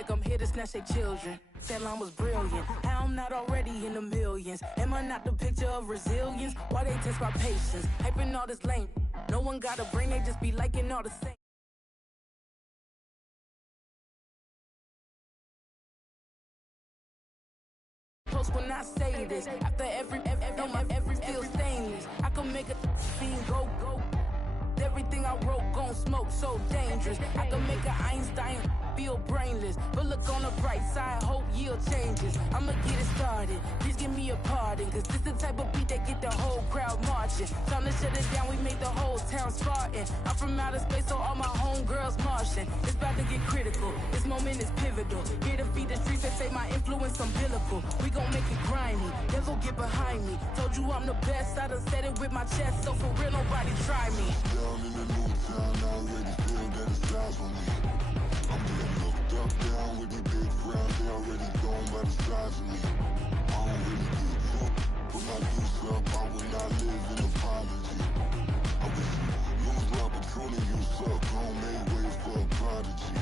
like I'm here to snatch their children. That line was brilliant. How I'm not already in the millions? Am I not the picture of resilience? Why they test my patience? Hyping all this lame. No one got a brain, they just be liking all the same. When I say this, after every feel stainless, I can make a scene go. Everything I wrote gon' smoke, so dangerous. I can make an Einstein feel brainless, but look on the bright side, hope yield changes. I'ma get it started, please give me a pardon, cause this the type of beat that get the whole crowd marching. Time to shut it down, we make the whole town Spartan. I'm from outer space, so all my homegirls Martian. It's about to get critical, this moment is pivotal. Here to feed the streets that say my influence umbilical. We gon' make it grimy, devil get behind me. Told you I'm the best, I done said it with my chest, so for real nobody try me. Down in the new town, I already feel that it's time for me. I'm getting looked up, down with the big crowd, they already gone by the size of me. I don't really give a fuck, put my juice up, I will not live in apology. I wish you lose the opportunity, you suck, don't make ways for a prodigy.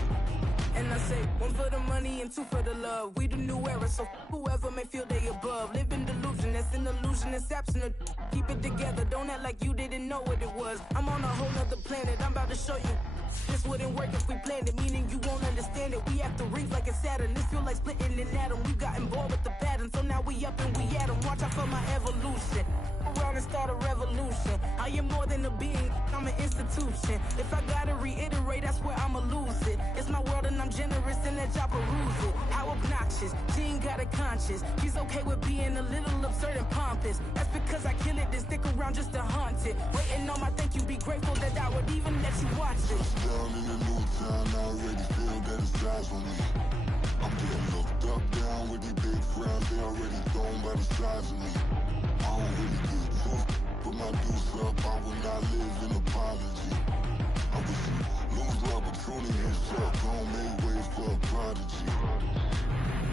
And I say, one for the money and two for the love. We the new era, so whoever may feel they above. Live in delusion, that's an illusion, it's absent. Keep it together, don't act like you didn't know what it was. I'm on a whole nother planet, I'm about to show you. This wouldn't work if we planned it, meaning you won't understand it. We have to rings like a Saturn, this feel like splitting an atom. We got involved with the pattern, so now we up and we at 'em. Watch out for my evolution. Around and start a revolution. I am more than a being, I'm an institution. If I gotta reiterate, that's where I'ma lose it. It's my world and I'm generous in that job peruse it. How obnoxious, she ain't got a conscience. She's okay with being a little absurd and pompous. That's because I kill it, then stick around just to haunt it. Waiting on my thank you, be grateful that I would even let you watch it. Down in the new town, I already feel that it's time for me. I'm getting looked up, down with the big crowd, they already gone by the size of me. I don't really give a fuck, put my juice up, I will not live in apology. I wish you lose the opportunity, you suck, don't make ways for a prodigy.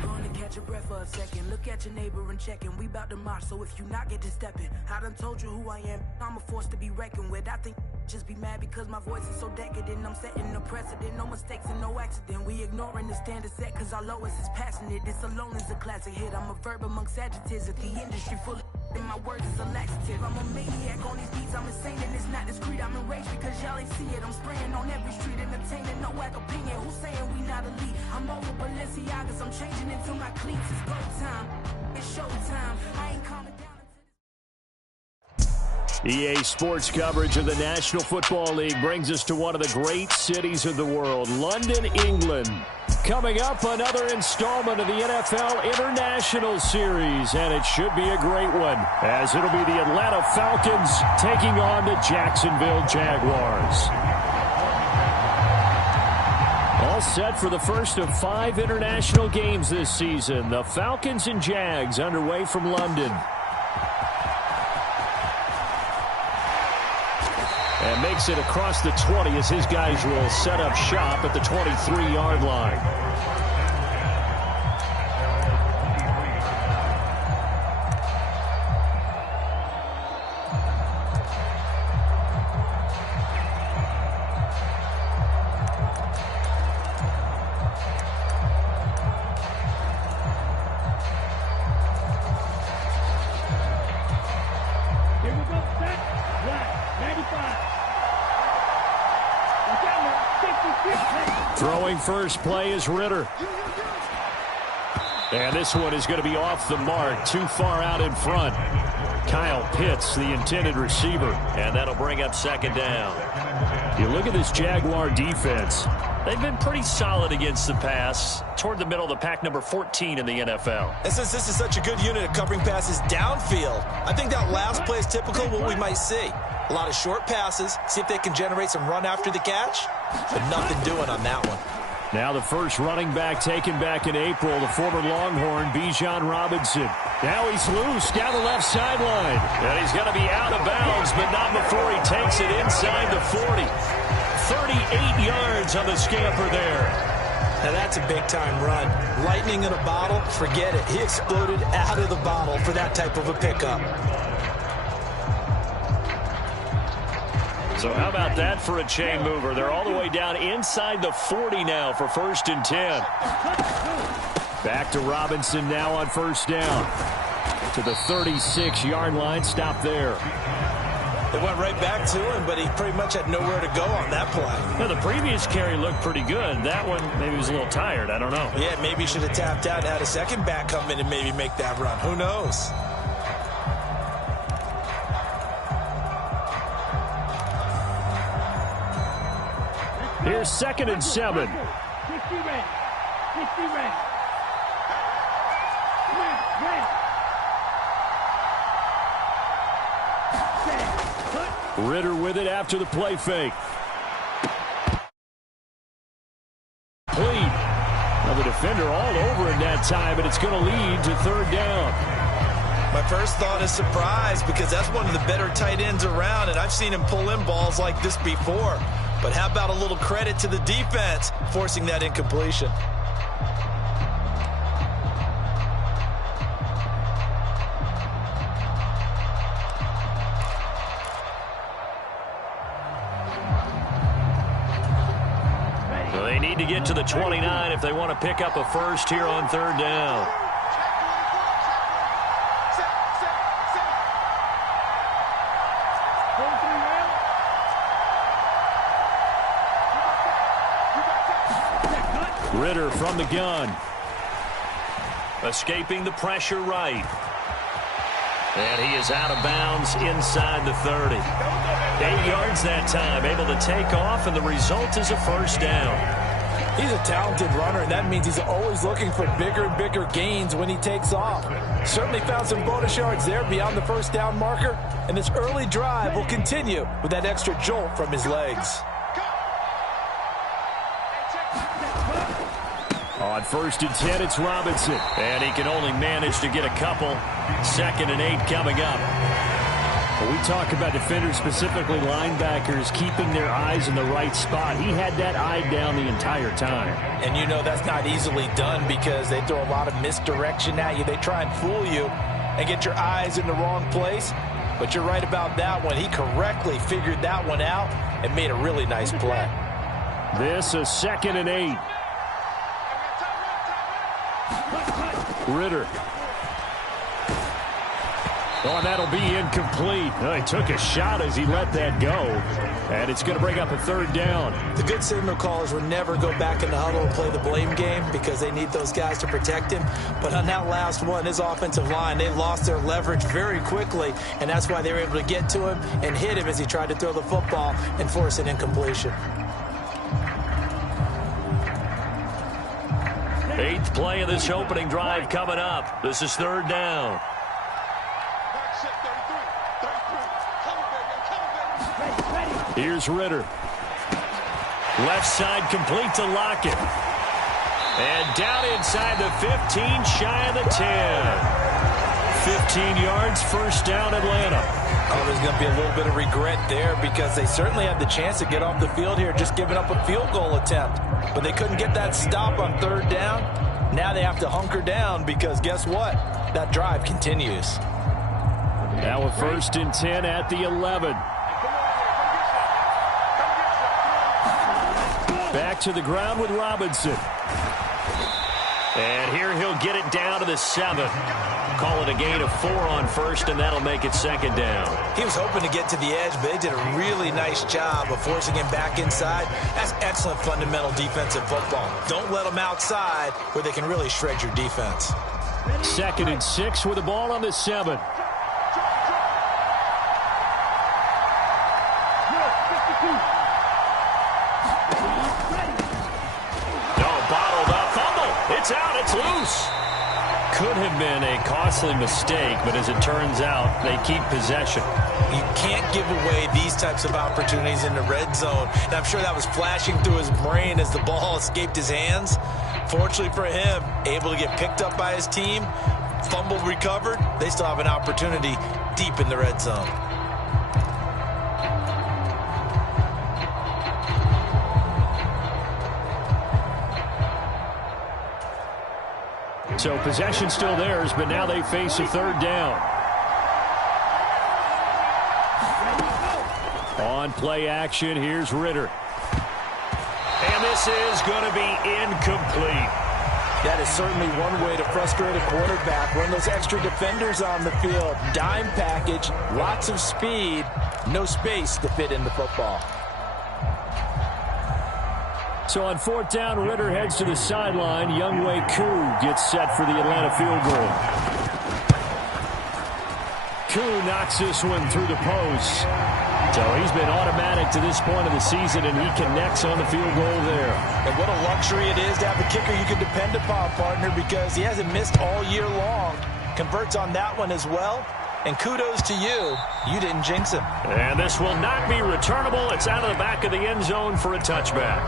Gonna catch your breath for a second. Look at your neighbor and checking. We bout to march, so if you not get to stepping. I done told you who I am. I'm a force to be reckoned with. I think just be mad because my voice is so decadent. I'm setting a precedent. No mistakes and no accident. We ignoring the standard set cause our lowest is passionate. This alone is a classic hit. I'm a verb amongst adjectives. If the industry full of and my words is a laxative. I'm a maniac on these beats. I'm insane and it's not discreet. I'm enraged because y'all ain't see it. I'm spraying on every street, entertaining no whack opinion. Who's saying we not elite? I'm over Balenciagas. I'm changing into my cleats. It's go time. It's show time. I ain't calming down. EA Sports coverage of the National Football League brings us to one of the great cities of the world, London, England. Coming up, another installment of the NFL International Series, and it should be a great one, as it'll be the Atlanta Falcons taking on the Jacksonville Jaguars. All set for the first of 5 international games this season. The Falcons and Jags underway from London. And makes it across the 20 as his guys will set up shop at the 23-yard line. Throwing first play is Ritter. And this one is going to be off the mark, too far out in front. Kyle Pitts, the intended receiver. And that'll bring up second down. You look at this Jaguar defense. They've been pretty solid against the pass, toward the middle of the pack, number 14 in the NFL. And since this is such a good unit at covering passes downfield, I think that last play is typical of what we might see. A lot of short passes, see if they can generate some run after the catch, but nothing doing on that one. Now the first running back taken back in April, the former Longhorn, Bijan Robinson. Now he's loose down the left sideline. And he's going to be out of bounds, but not before he takes it inside the 40. 38 yards on the scamper there. Now that's a big-time run. Lightning in a bottle, forget it. He exploded out of the bottle for that type of a pickup. So how about that for a chain mover? They're all the way down inside the 40 now for 1st and 10. Back to Robinson now on 1st down. To the 36-yard line. Stop there. They went right back to him, but he pretty much had nowhere to go on that play. Now, the previous carry looked pretty good. That one, maybe he was a little tired. I don't know. Yeah, maybe he should have tapped out and had a second back come in and maybe make that run. Who knows? Here's 2nd and 7. Ritter with it after the play fake. Complete. Now the defender all over it that time, but it's going to lead to 3rd down. My first thought is surprise because that's one of the better tight ends around, and I've seen him pull in balls like this before. But how about a little credit to the defense forcing that incompletion? They need to get to the 29 if they want to pick up a first here on 3rd down. Ritter from the gun. Escaping the pressure right. And he is out of bounds inside the 30. 8 yards that time, able to take off, and the result is a 1st down. He's a talented runner, and that means he's always looking for bigger and bigger gains when he takes off. Certainly found some bonus yards there beyond the 1st down marker, and this early drive will continue with that extra jolt from his legs. On 1st and 10, it's Robinson. And he can only manage to get a couple. 2nd and 8 coming up. When we talk about defenders, specifically linebackers, keeping their eyes in the right spot. He had that eye down the entire time. And you know that's not easily done because they throw a lot of misdirection at you. They try and fool you and get your eyes in the wrong place. But you're right about that one. He correctly figured that one out and made a really nice play. This is 2nd and 8. Ritter. Oh, and that'll be incomplete. Oh, he took a shot as he let that go. And it's going to bring up a 3rd down. The good signal callers will never go back in the huddle and play the blame game because they need those guys to protect him. But on that last one, his offensive line, they lost their leverage very quickly, and that's why they were able to get to him and hit him as he tried to throw the football and force an incompletion. 8th play of this opening drive coming up. This is 3rd down. Here's Ritter. Left side complete to Lockett. And down inside the 15, shy of the 10. 15 yards, 1st down, Atlanta. Oh, there's going to be a little bit of regret there because they certainly had the chance to get off the field here, just giving up a field goal attempt. But they couldn't get that stop on 3rd down. Now they have to hunker down because guess what? That drive continues. Now a 1st and 10 at the 11. Back to the ground with Robinson. And here he'll get it down to the 7. Call it a gain of 4 on 1st, and that'll make it 2nd down. He was hoping to get to the edge, but they did a really nice job of forcing him back inside. That's excellent fundamental defensive football. Don't let them outside where they can really shred your defense. 2nd and 6 with the ball on the 7. It's out. It's loose. Could have been a costly mistake, but as it turns out, they keep possession. You can't give away these types of opportunities in the red zone. And I'm sure that was flashing through his brain as the ball escaped his hands. Fortunately for him, able to get picked up by his team, fumble recovered. They still have an opportunity deep in the red zone. So possession still theirs, but now they face a 3rd down. On play action, here's Ritter. And this is going to be incomplete. That is certainly one way to frustrate a quarterback. Run those extra defenders on the field. Dime package, lots of speed, no space to fit in the football. So on 4th down, Ritter heads to the sideline. Younghoe Koo gets set for the Atlanta field goal. Koo knocks this one through the post. So he's been automatic to this point of the season, and he connects on the field goal there. And what a luxury it is to have a kicker you can depend upon, partner, because he hasn't missed all year long. Converts on that one as well. And kudos to you. You didn't jinx him. And this will not be returnable. It's out of the back of the end zone for a touchback.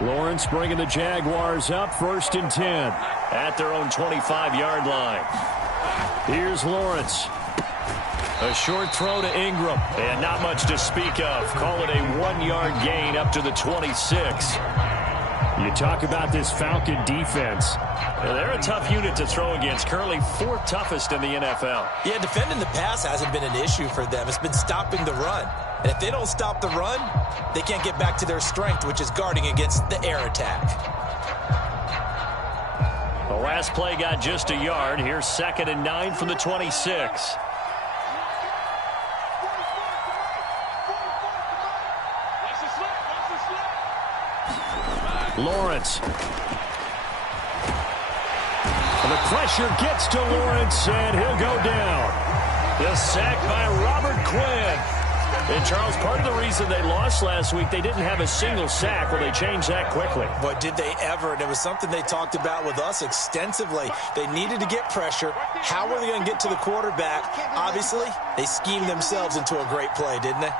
Lawrence bringing the Jaguars up, 1st and 10 at their own 25-yard line. Here's Lawrence. A short throw to Ingram, and not much to speak of. Call it a 1-yard gain up to the 26. You talk about this Falcon defense. They're a tough unit to throw against, currently 4th toughest in the NFL. Yeah, defending the pass hasn't been an issue for them. It's been stopping the run. And if they don't stop the run, they can't get back to their strength, which is guarding against the air attack. The last play got just a yard. Here's 2nd and 9 from the 26. Lawrence. And the pressure gets to Lawrence, and he'll go down. The sack by Robert Quinn. And, Charles, part of the reason they lost last week, they didn't have a single sack. Well, they changed that quickly. But did they ever? And it was something they talked about with us extensively. They needed to get pressure. How were they going to get to the quarterback? Obviously, they schemed themselves into a great play, didn't they?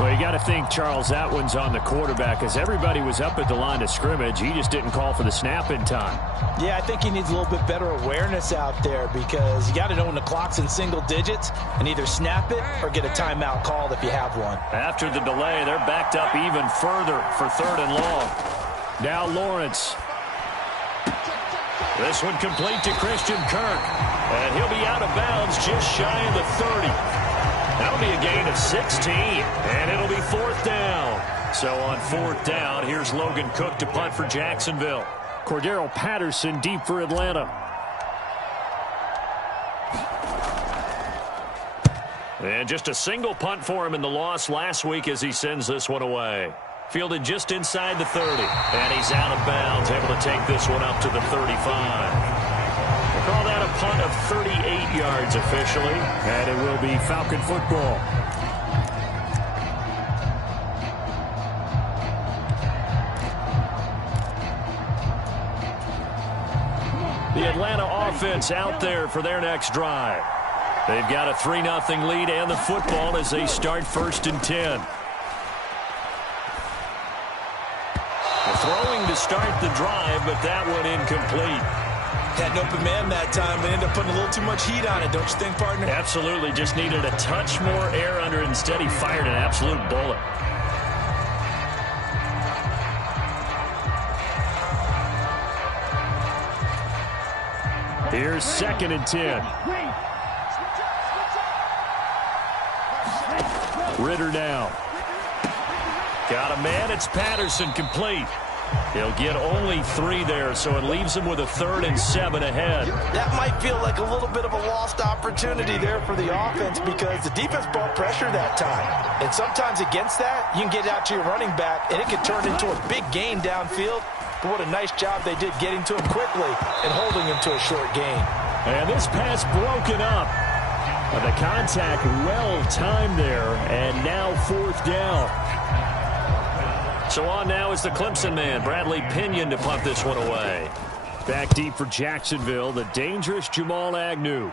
Well, you got to think, Charles, that one's on the quarterback, as everybody was up at the line of scrimmage. He just didn't call for the snap in time. Yeah, I think he needs a little bit better awareness out there, because you got to know when the clock's in single digits and either snap it or get a timeout called if you have one. After the delay, they're backed up even further for 3rd and long. Now Lawrence. This one complete to Christian Kirk. And he'll be out of bounds just shy of the 30. That'll be a gain of 16, and it'll be 4th down. So on 4th down, here's Logan Cook to punt for Jacksonville. Cordero Patterson deep for Atlanta. And just a single punt for him in the loss last week as he sends this one away. Fielded just inside the 30, and he's out of bounds, able to take this one up to the 35. We'll call that a punt of 38 yards officially, and it will be Falcon football. The Atlanta offense out there for their next drive. They've got a 3-0 lead and the football as they start 1st and 10. Throwing to start the drive, but that one incomplete. Had an open man that time, but ended up putting a little too much heat on it, don't you think, partner? Absolutely. Just needed a touch more air under it. Instead, he fired an absolute bullet. Here's 2nd and 10. Ritter now. Got a man. It's Patterson, complete. He'll get only 3 there, so it leaves him with a 3rd and 7 ahead. That might feel like a little bit of a lost opportunity there for the offense, because the defense brought pressure that time. And sometimes against that, you can get out to your running back, and it can turn into a big gain downfield. But what a nice job they did getting to him quickly and holding him to a short gain. And this pass broken up. The contact well-timed there, and now 4th down. So on now is the Clemson man, Bradley Pinion, to punt this one away. Back deep for Jacksonville, the dangerous Jamal Agnew.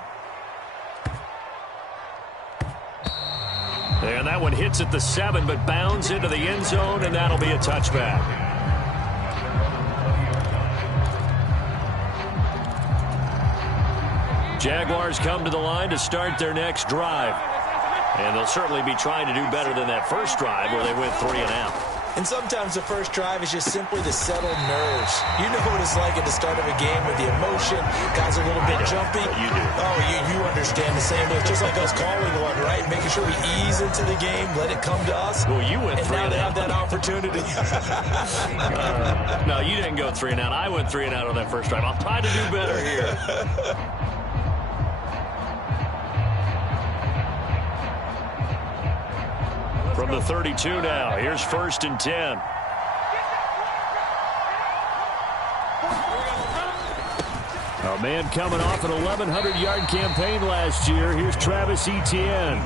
And that one hits at the 7, but bounds into the end zone, and that'll be a touchback. Jaguars come to the line to start their next drive. And they'll certainly be trying to do better than that first drive where they went 3 and out. And sometimes the first drive is just simply to settle nerves. You know what it's like at the start of a game with the emotion. Guys are a little bit jumpy. You do. Oh, you understand the same way. It's just like us calling one, right? Making sure we ease into the game, let it come to us. Well, you went 3 and now and they out. have that opportunity. No, you didn't go 3 and out. I went 3 and out on that first drive. I'll try to do better here. From the 32 now, here's 1st and 10. A man coming off an 1,100-yard campaign last year. Here's Travis Etienne.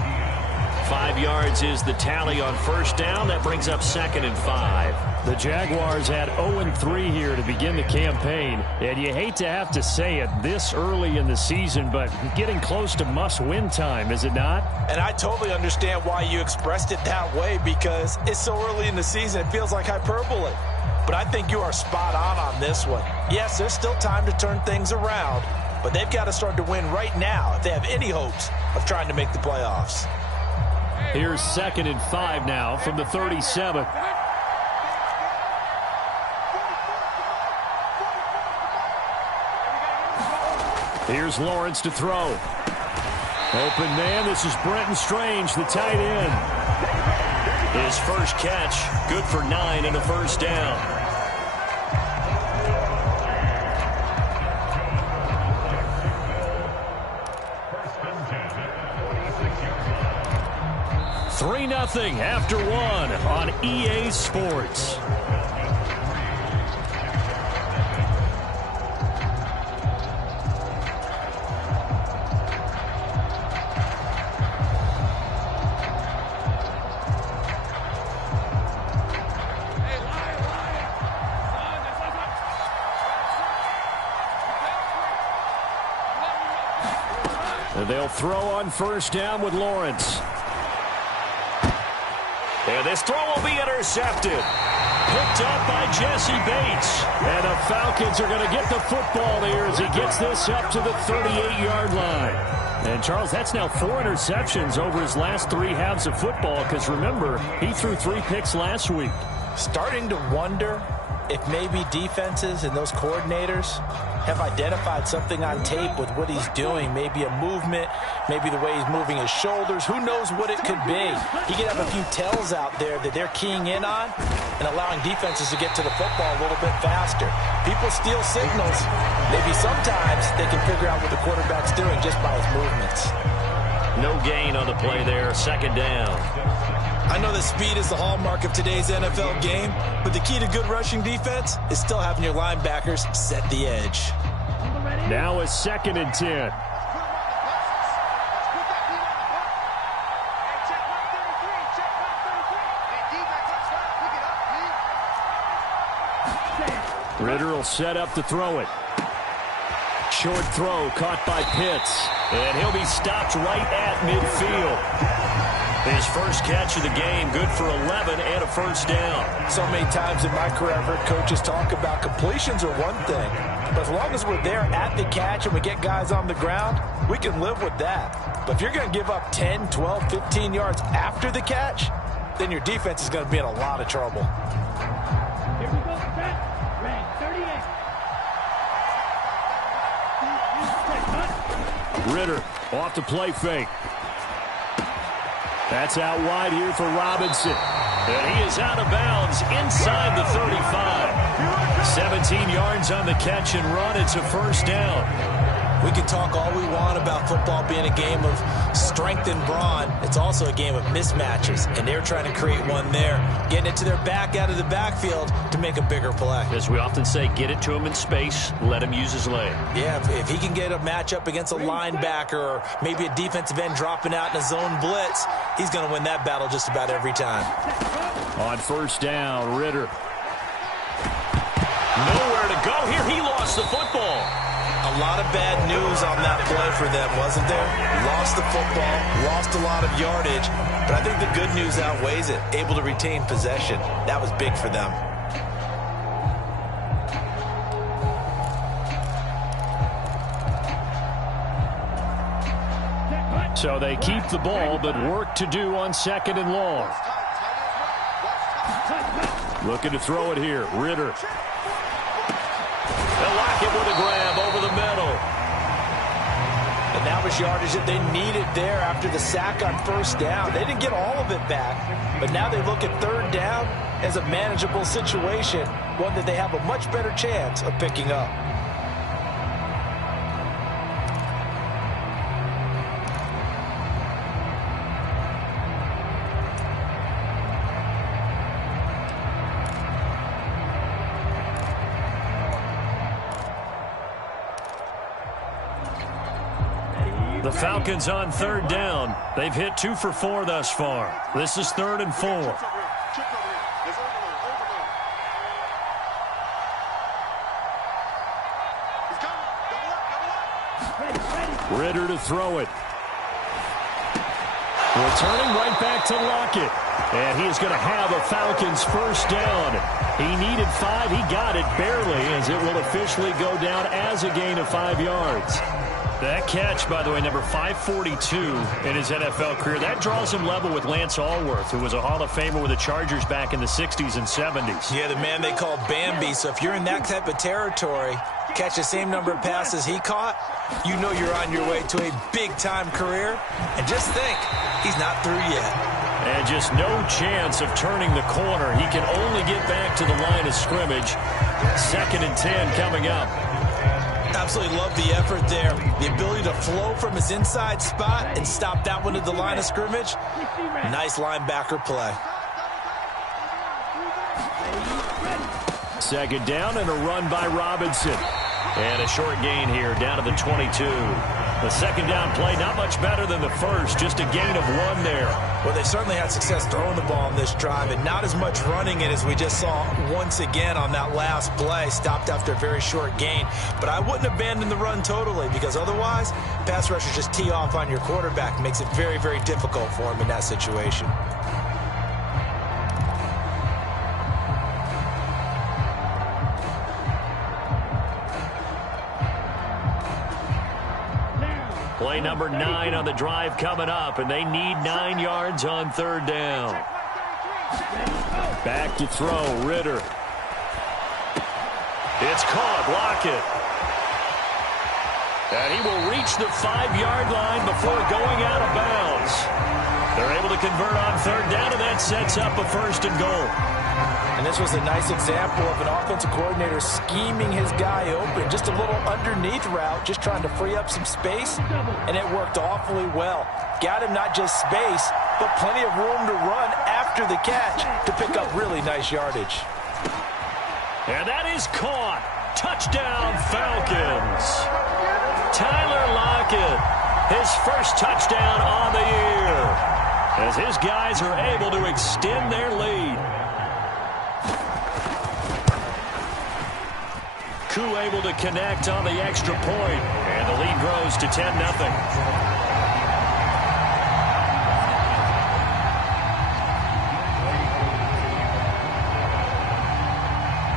5 yards is the tally on first down. That brings up 2nd and 5. The Jaguars had 0-3 here to begin the campaign. And you hate to have to say it this early in the season, but getting close to must-win time, is it not? And I totally understand why you expressed it that way, because it's so early in the season, it feels like hyperbole. But I think you are spot on this one. Yes, there's still time to turn things around, but they've got to start to win right now if they have any hopes of trying to make the playoffs. Here's 2nd and 5 now from the 37. Here's Lawrence to throw. Open man, this is Brenton Strange, the tight end. His first catch, good for 9 and a first down. 3-0 after 1 on EA Sports. And they'll throw on first down with Lawrence. And this throw will be intercepted. Picked up by Jesse Bates. And the Falcons are going to get the football here as he gets this up to the 38-yard line. And, Charles, that's now 4 interceptions over his last 3 halves of football because, remember, he threw 3 picks last week. Starting to wonder if maybe defenses and those coordinators have identified something on tape with what he's doing. Maybe a movement, maybe the way he's moving his shoulders. Who knows what it could be? He could have a few tells out there that they're keying in on and allowing defenses to get to the football a little bit faster. People steal signals. Maybe sometimes they can figure out what the quarterback's doing just by his movements. No gain on the play there, 2nd down. I know that speed is the hallmark of today's NFL game, but the key to good rushing defense is still having your linebackers set the edge. Now it's 2nd and 10. Ritter will set up to throw it. Short throw caught by Pitts. And he'll be stopped right at midfield. His first catch of the game, good for 11 and a first down. So many times in my career, I've heard coaches talk about completions are one thing. But as long as we're there at the catch and we get guys on the ground, we can live with that. But if you're going to give up 10, 12, 15 yards after the catch, then your defense is going to be in a lot of trouble. Here we go, set, red, 38. Ritter off the play fake. That's out wide here for Robinson. And he is out of bounds inside the 35. 17 yards on the catch and run. It's a first down. We can talk all we want about football being a game of strength and brawn. It's also a game of mismatches, and they're trying to create one there. Getting it to their back out of the backfield to make a bigger play. As we often say, get it to him in space, let him use his leg. Yeah, if he can get a matchup against a linebacker or maybe a defensive end dropping out in a zone blitz, he's going to win that battle just about every time. On first down, Ritter. Nowhere to go here. He lost the football. A A lot of bad news on that play for them, wasn't there? Lost the football, lost a lot of yardage, but I think the good news outweighs it. Able to retain possession. That was big for them. So they keep the ball, but work to do on 2nd and long. Looking to throw it here. Ritter. They'll lock it with a grab over the middle. And that was yardage that they needed there after the sack on 1st down. They didn't get all of it back, but now they look at 3rd down as a manageable situation, one that they have a much better chance of picking up. The Falcons on 3rd down. They've hit 2 for 4 thus far. This is 3rd and 4. Ritter to throw it. Returning right back to Lockett. And he's going to have a Falcons 1st down. He needed 5. He got it barely, as it will officially go down as a gain of 5 yards. That catch, by the way, number 542 in his NFL career. That draws him level with Lance Allworth, who was a Hall of Famer with the Chargers back in the 60s and 70s. Yeah, the man they call Bambi. So if you're in that type of territory, catch the same number of passes he caught, you know you're on your way to a big-time career. And just think, he's not through yet. And just no chance of turning the corner. He can only get back to the line of scrimmage. 2nd and 10 coming up. Absolutely love the effort there. The ability to flow from his inside spot and stop that one at the line of scrimmage. Nice linebacker play. 2nd down and a run by Robinson. And a short gain here down to the 22. The 2nd down play not much better than the first. Just a gain of 1 there. Well, they certainly had success throwing the ball on this drive and not as much running it as we just saw once again on that last play. Stopped after a very short gain. But I wouldn't abandon the run totally, because otherwise pass rushers just tee off on your quarterback. Makes it very, very difficult for him in that situation. Play number 9 on the drive coming up, and they need 9 yards on 3rd down. Back to throw, Ritter. It's caught, Lockett. And he will reach the 5-yard line before going out of bounds. They're able to convert on 3rd down, and that sets up a 1st and goal. And this was a nice example of an offensive coordinator scheming his guy open. Just a little underneath route, just trying to free up some space, and it worked awfully well. Got him not just space, but plenty of room to run after the catch to pick up really nice yardage. And that is caught. Touchdown, Falcons. Tyler Lockett, his first touchdown on the year, as his guys are able to extend their lead. Koo able to connect on the extra point, and the lead grows to 10-0.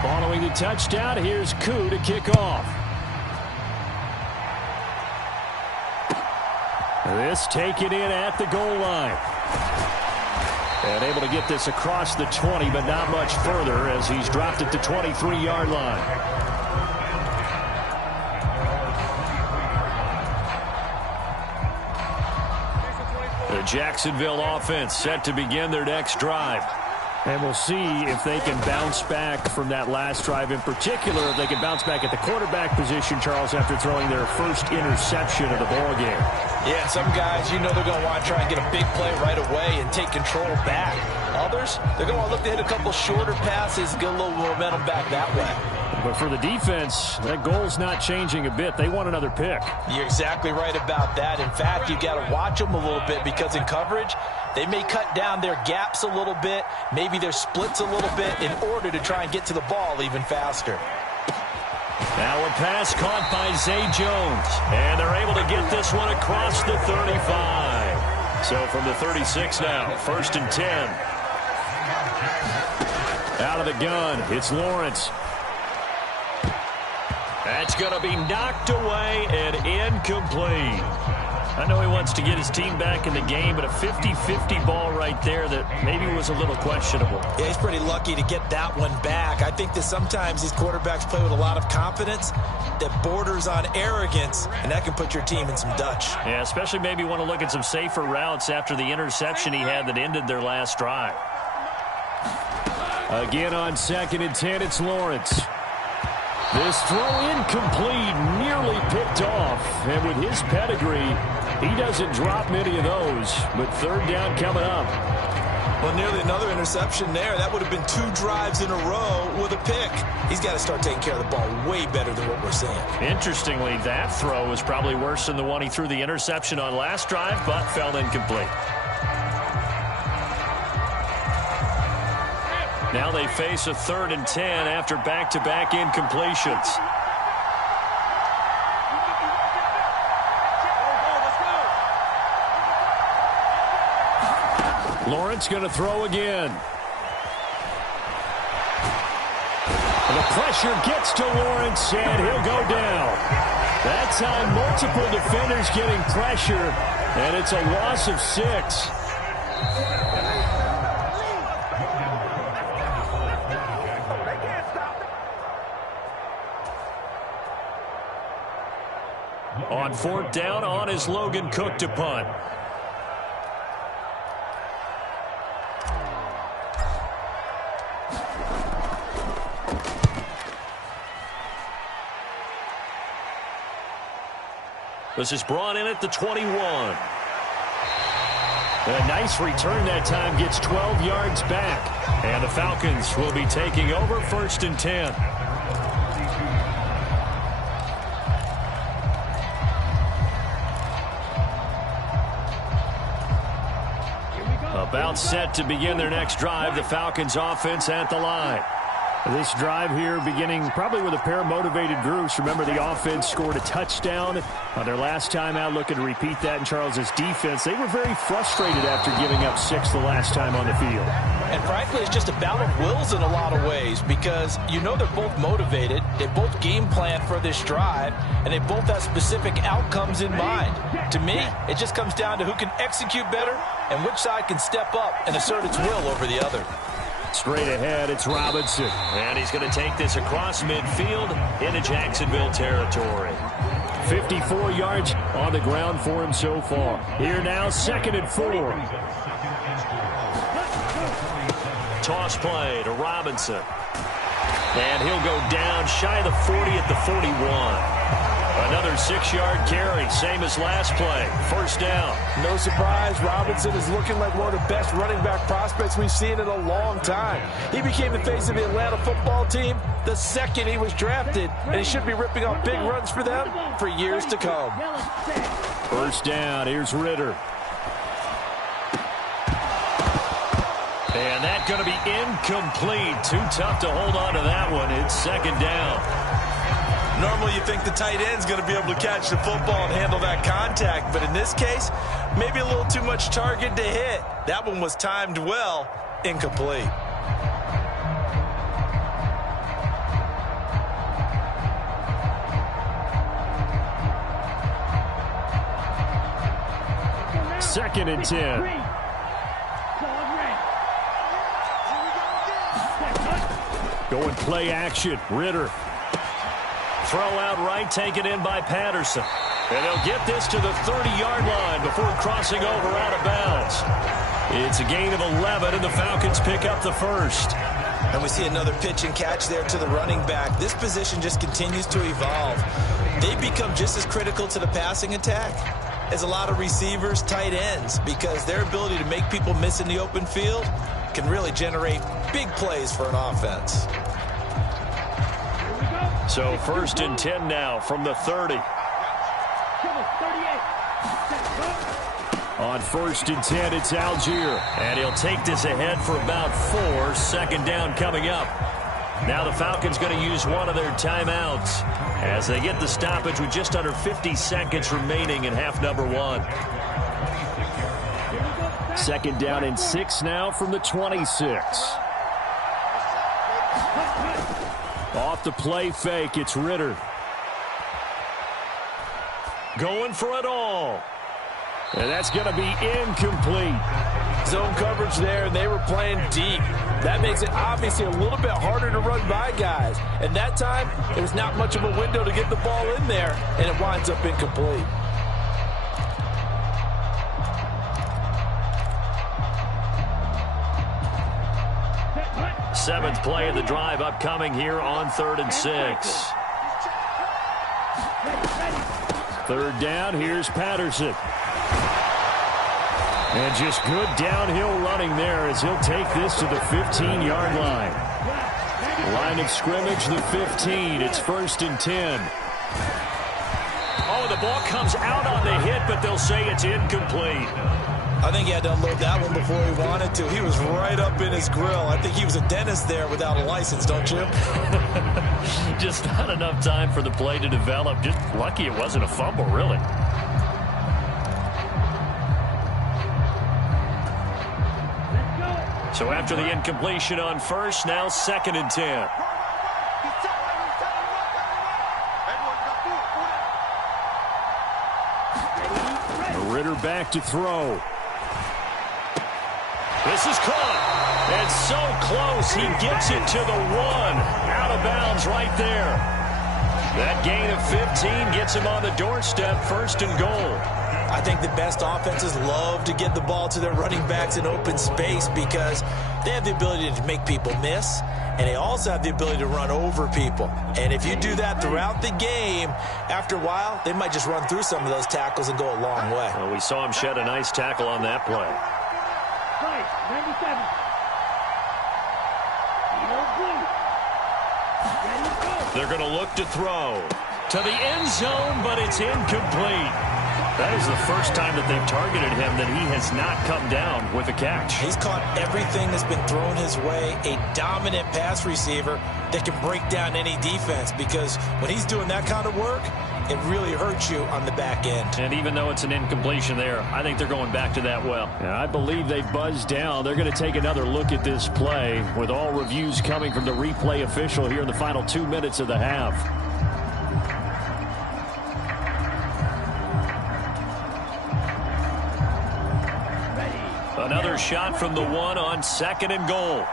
Following the touchdown, here's Koo to kick off. This taken in at the goal line. And able to get this across the 20, but not much further, as he's dropped it to 23-yard line. The Jacksonville offense set to begin their next drive. And we'll see if they can bounce back from that last drive in particular, if they can bounce back at the quarterback position, Charles, after throwing their first interception of the ball game. Yeah, some guys, you know they're going to want to try and get a big play right away and take control back. Others, they're going to want to look to hit a couple shorter passes, get a little momentum back that way. But for the defense, that goal's not changing a bit. They want another pick. You're exactly right about that. In fact, you've got to watch them a little bit, because in coverage, they may cut down their gaps a little bit, maybe their splits a little bit, in order to try and get to the ball even faster. Now a pass caught by Zay Jones. And they're able to get this one across the 35. So from the 36 now, 1st and 10. Out of the gun, it's Lawrence. That's going to be knocked away and incomplete. I know he wants to get his team back in the game, but a 50-50 ball right there that maybe was a little questionable. Yeah, he's pretty lucky to get that one back. I think that sometimes these quarterbacks play with a lot of confidence that borders on arrogance, and that can put your team in some Dutch. Yeah, especially maybe want to look at some safer routes after the interception he had that ended their last drive. Again on 2nd and 10, it's Lawrence. This throw incomplete, nearly picked off. And with his pedigree, he doesn't drop many of those. But 3rd down coming up. Well, nearly another interception there. That would have been 2 drives in a row with a pick. He's got to start taking care of the ball way better than what we're seeing. Interestingly, that throw was probably worse than the one he threw the interception on last drive, but fell incomplete. Now they face a 3rd and 10 after back-to-back incompletions. Lawrence going to throw again. The pressure gets to Lawrence, and he'll go down. That time, multiple defenders getting pressure, and it's a loss of 6. On 4th down, on is Logan Cook to punt. This is brought in at the 21. A nice return that time, gets 12 yards back. And the Falcons will be taking over 1st and 10. About set to begin their next drive. The Falcons offense at the line. This drive here beginning probably with a pair of motivated groups. Remember, the offense scored a touchdown on their last time out. Looking to repeat that in Charles's defense. They were very frustrated after giving up 6 the last time on the field. And frankly, it's just a battle of wills in a lot of ways, because you know they're both motivated. They both game plan for this drive, and they both have specific outcomes in mind. To me, it just comes down to who can execute better and which side can step up and assert its will over the other. Straight ahead, it's Robinson. And he's going to take this across midfield into Jacksonville territory. 54 yards on the ground for him so far. Here now, 2nd and 4. Toss play to Robinson. And he'll go down shy of the 40 at the 41. Another 6-yard carry, same as last play. 1st down. No surprise, Robinson is looking like one of the best running back prospects we've seen in a long time. He became the face of the Atlanta football team the second he was drafted, and he should be ripping off big runs for them for years to come. 1st down, here's Ritter. And that's going to be incomplete. Too tough to hold on to that one. It's 2nd down. Normally you think the tight end's going to be able to catch the football and handle that contact, but in this case, maybe a little too much target to hit. That one was timed well, incomplete. Second and 10. Going play action, Ritter. Throw out right, taken in by Patterson. And they'll get this to the 30-yard line before crossing over out of bounds. It's a gain of 11, and the Falcons pick up the 1st. And we see another pitch and catch there to the running back. This position just continues to evolve. They become just as critical to the passing attack as a lot of receivers, tight ends, because their ability to make people miss in the open field can really generate big plays for an offense. So 1st and 10 now from the 30. On 1st and 10, it's Algier. And he'll take this ahead for about 4. 2nd down coming up. Now the Falcons going to use one of their timeouts as they get the stoppage with just under 50 seconds remaining in half number one. Second down and 6 now from the 26. Off the play fake, it's Ritter. Going for it all. And that's going to be incomplete. Zone coverage there, and they were playing deep. That makes it obviously a little bit harder to run by guys. And that time, it was not much of a window to get the ball in there, and it winds up incomplete. Seventh play of the drive upcoming here on 3rd and 6. Third down, here's Patterson. And just good downhill running there as he'll take this to the 15-yard line. Line of scrimmage, the 15. It's 1st and 10. Oh, the ball comes out on the hit, but they'll say it's incomplete. I think he had to unload that one before he wanted to. He was right up in his grill. I think he was a dentist there without a license, don't you? Just not enough time for the play to develop. Just lucky it wasn't a fumble, really. So after the incompletion on first, now 2nd and 10. Ritter back to throw. This is caught. And so close, he gets it to the 1. Out of bounds right there. That gain of 15 gets him on the doorstep, 1st and goal. I think the best offenses love to get the ball to their running backs in open space because they have the ability to make people miss, and they also have the ability to run over people. And if you do that throughout the game, after a while, they might just run through some of those tackles and go a long way. Well, we saw him shed a nice tackle on that play. Right, 97. They're going to look to throw to the end zone, but it's incomplete. That is the first time that they've targeted him that he has not come down with a catch. He's caught everything that's been thrown his way, a dominant pass receiver that can break down any defense, because when he's doing that kind of work, it really hurts you on the back end. And even though it's an incompletion there, I think they're going back to that well. And I believe they buzzed down. They're going to take another look at this play with all reviews coming from the replay official here in the final 2 minutes of the half. Another shot from the 1 on 2nd and goal.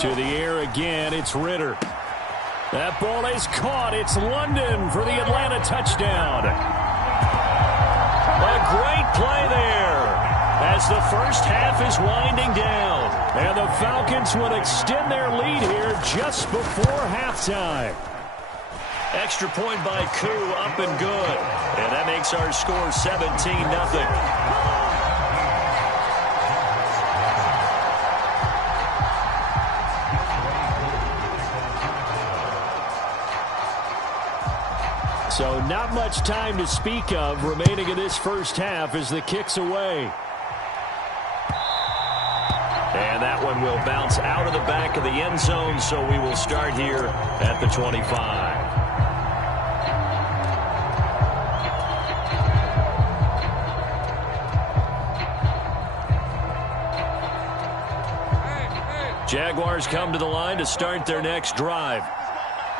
To the air again, it's Ritter. That ball is caught. It's London for the Atlanta touchdown. A great play there as the first half is winding down. And the Falcons would extend their lead here just before halftime. Extra point by Koo, up and good. And that makes our score 17-0. So not much time to speak of remaining in this first half as the kick's away. And that one will bounce out of the back of the end zone, so we will start here at the 25. Jaguars come to the line to start their next drive.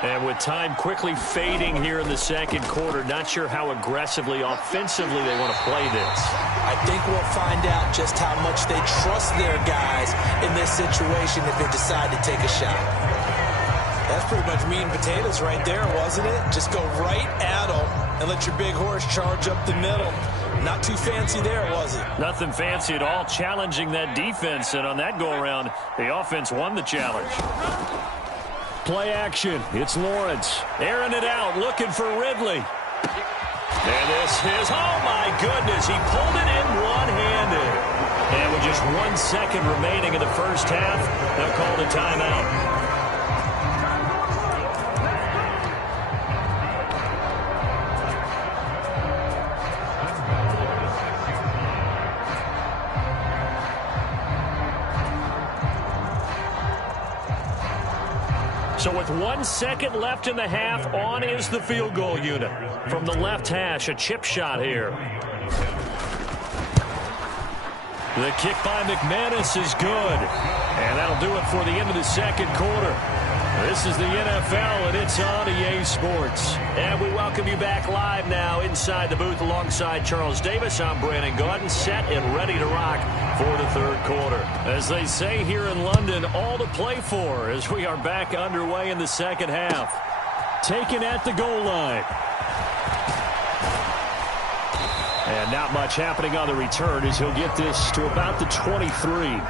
And with time quickly fading here in the second quarter, not sure how aggressively, offensively they want to play this. I think we'll find out just how much they trust their guys in this situation if they decide to take a shot. That's pretty much meat and potatoes right there, wasn't it? Just go right at them and let your big horse charge up the middle. Not too fancy there, was it? Nothing fancy at all, challenging that defense. And on that go-around, the offense won the challenge. Play action. It's Lawrence. Airing it out, looking for Ridley. And this is, oh my goodness, he pulled it in one-handed. And with just 1 second remaining in the first half, they'll call the timeout. So with 1 second left in the half, on is the field goal unit. From the left hash, a chip shot here. The kick by McManus is good. And that'll do it for the end of the second quarter. This is the NFL, and it's on EA Sports. And we welcome you back live now inside the booth alongside Charles Davis. I'm Brandon Gaudin, set and ready to rock for the third quarter. As they say here in London, all to play for as we are back underway in the second half. Taken at the goal line. And not much happening on the return as he'll get this to about the 23.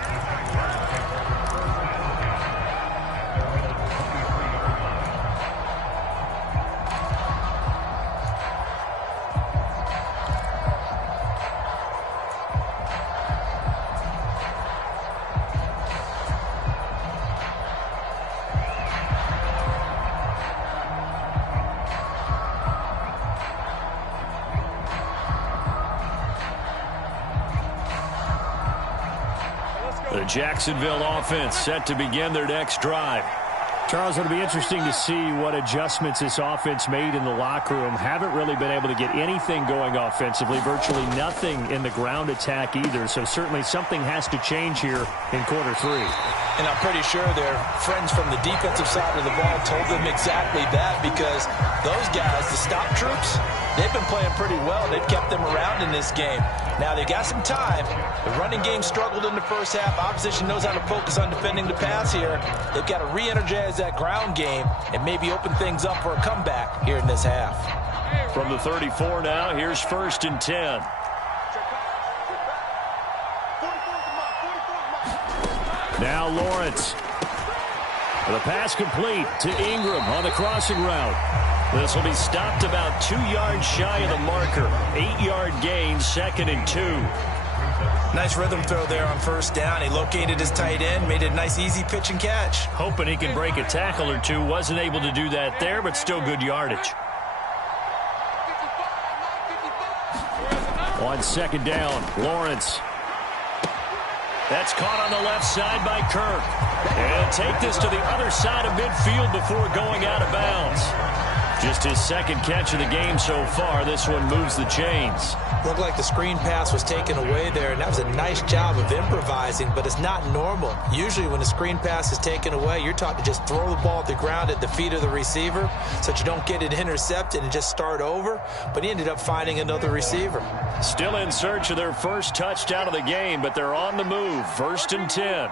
The Jacksonville offense set to begin their next drive. Charles, it'll be interesting to see what adjustments this offense made in the locker room. Haven't really been able to get anything going offensively, virtually nothing in the ground attack either. So certainly something has to change here in quarter three. And I'm pretty sure their friends from the defensive side of the ball told them exactly that, because those guys, the stop troops, they've been playing pretty well. They've kept them around in this game. Now, they got some time. The running game struggled in the first half. Opposition knows how to focus on defending the pass here. They've got to re-energize that ground game and maybe open things up for a comeback here in this half. From the 34 now, here's 1st and 10. Now Lawrence. The pass complete to Ingram on the crossing route. This will be stopped about 2 yards shy of the marker. 8-yard gain, 2nd and 2. Nice rhythm throw there on 1st down. He located his tight end, made it a nice easy pitch and catch. Hoping he can break a tackle or two. Wasn't able to do that there, but still good yardage. On 2nd down, Lawrence. That's caught on the left side by Kirk. And take this to the other side of midfield before going out of bounds. Just his 2nd catch of the game so far. This one moves the chains. Looked like the screen pass was taken away there, and that was a nice job of improvising, but it's not normal. Usually when a screen pass is taken away, you're taught to just throw the ball at the ground at the feet of the receiver so that you don't get it intercepted and just start over, but he ended up finding another receiver. Still in search of their first touchdown of the game, but they're on the move. 1st and 10.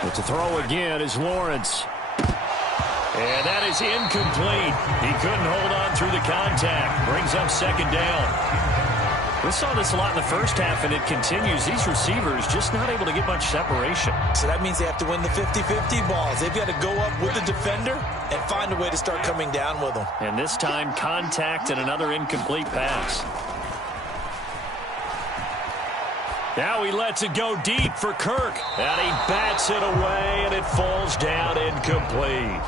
But to throw again is Lawrence. And that is incomplete. He couldn't hold on through the contact. Brings up 2nd down. We saw this a lot in the first half, and it continues. These receivers just not able to get much separation. So that means they have to win the 50-50 balls. They've got to go up with the defender and find a way to start coming down with them. And this time, contact and another incomplete pass. Now he lets it go deep for Kirk. And he bats it away, and it falls down incomplete.